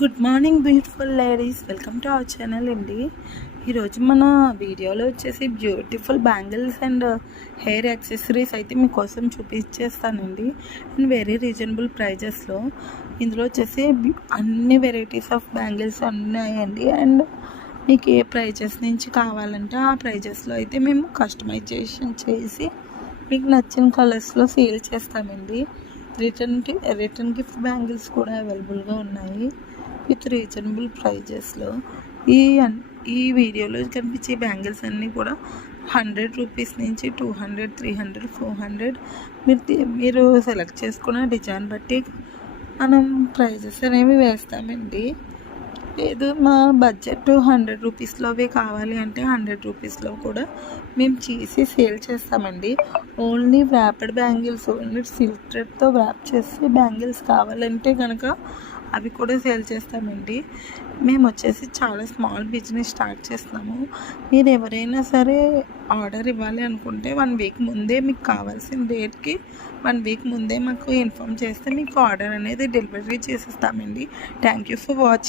Good morning beautiful ladies, welcome to our channel అండి. ఈరోజు మన వీడియోలో వచ్చేసి beautiful bangles and hair accessories అయితే మీకోసం చూపించేస్తానండి. అండ్ వెరీ రీజనబుల్ ప్రైజెస్లో ఇందులో వచ్చేసి అన్ని వెరైటీస్ ఆఫ్ బ్యాంగిల్స్ ఉన్నాయండి. అండ్ మీకు ఏ ప్రైజెస్ నుంచి కావాలంటే ఆ ప్రైజెస్లో అయితే మేము కస్టమైజేషన్ చేసి మీకు నచ్చిన కలర్స్లో సేల్ చేస్తామండి. రిటర్న్ గిఫ్ట్ బ్యాంగిల్స్ కూడా అవైలబుల్గా ఉన్నాయి విత్ రీజనబుల్ ప్రైజెస్లో. ఈ వీడియోలో కనిపించే బ్యాంగిల్స్ అన్నీ కూడా 100 రూపీస్ నుంచి 200, 300, 400 మీరు సెలెక్ట్ చేసుకున్న డిజైన్ బట్టి మనం ప్రైజెస్ అనేవి వేస్తామండి. లేదు మా బడ్జెట్ 100 రూపీస్లోవే కావాలి అంటే 100 రూపీస్లో కూడా మేము చేసి సేల్ చేస్తామండి. Only wrapped bangles, only silk థ్రెడ్తో వ్రాప్ చేసి బ్యాంగిల్స్ కావాలంటే కనుక అవి కూడా సేల్ చేస్తామండి. మేము వచ్చేసి చాలా స్మాల్ బిజినెస్ స్టార్ట్ చేస్తున్నాము. మీరు ఎవరైనా సరే ఆర్డర్ ఇవ్వాలి అనుకుంటే 1 వీక్ ముందే, మీకు కావాల్సిన డేట్కి 1 వీక్ ముందే మాకు ఇన్ఫామ్ చేస్తే మీకు ఆర్డర్ అనేది డెలివరీ చేసిస్తామండి. Thank you for watching.